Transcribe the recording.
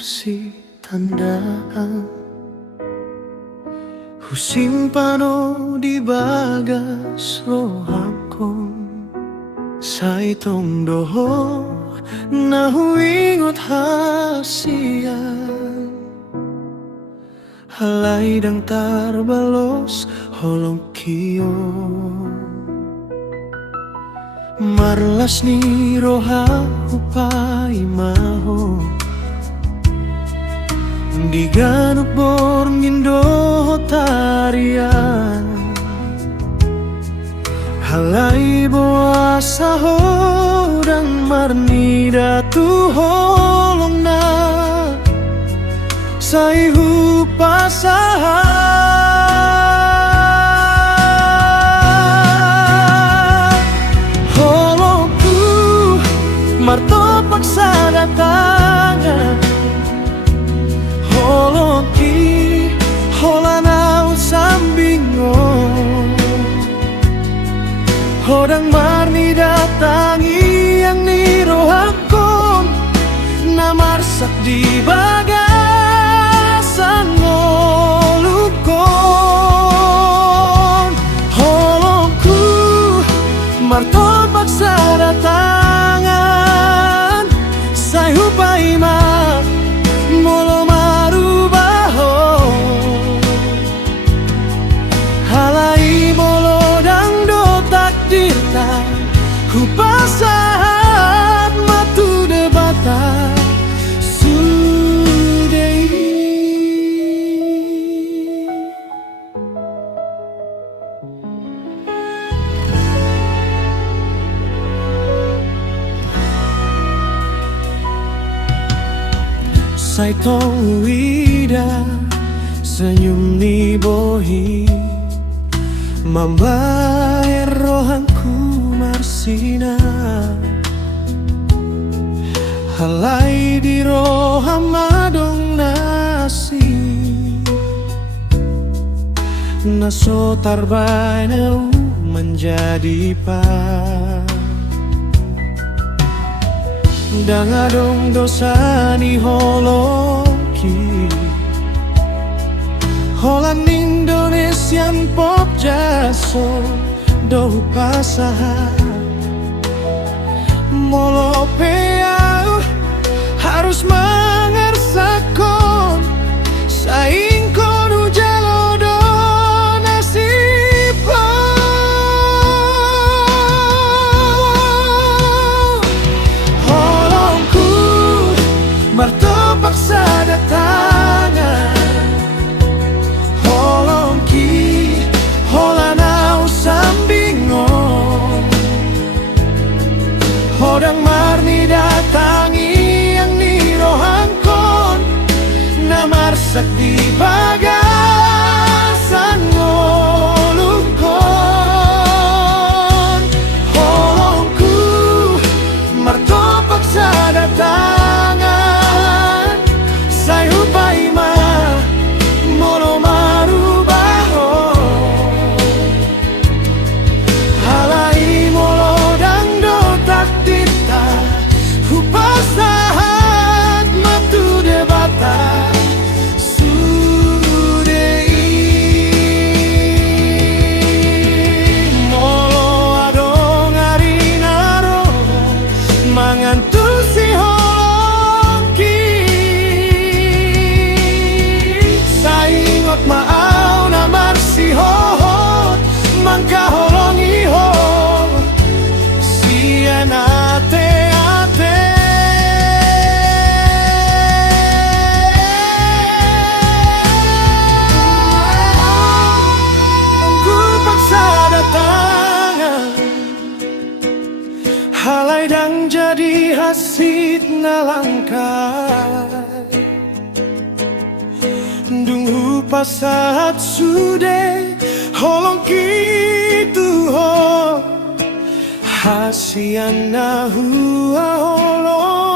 marsi tandaan Husimpano di bagas rohangko sa itong doho na huingot hasiyan halay dang tarbalos holong kiyo marlas ni roha upay maho di ganok borngindo tarian halay boasa hodang marnida tu holong na sa ihu pasahan holongku martopak sa datangan holongki holanau sambingo hodang marni datangi yang nirohakon na marsak di bagasan ngolukon holongku martopak sa datangan say hupay molo marubaho halai molo dang do takdir ta hupasahat matu debata sudei say tong wida senyum ni bohi membayar rohanku marsina halai di roham madong nasi naso tarbainau menjadi pa dangadong dosa ni holoki Holan Indonesian pop jaso do pasahan molo peau harus mengersakon saing kono jalodo nasibku holongku martopak sa datangan holongki holanau sambingo hodang marni datangi yang nirohangkon na marsak di bagasan ngolukon holongku martopak sa datangan say hupay molo marubaho halai molo dang do takdir ta hupasahat matu debata sudei molo adong arinaro mangantul si holongki saingot maau na marsi hohot mangka holongi ho sian ate ku paksa datangan halai dang jadi hasit na langkai dung pasahat sude holong kitu ho hasian na hua holong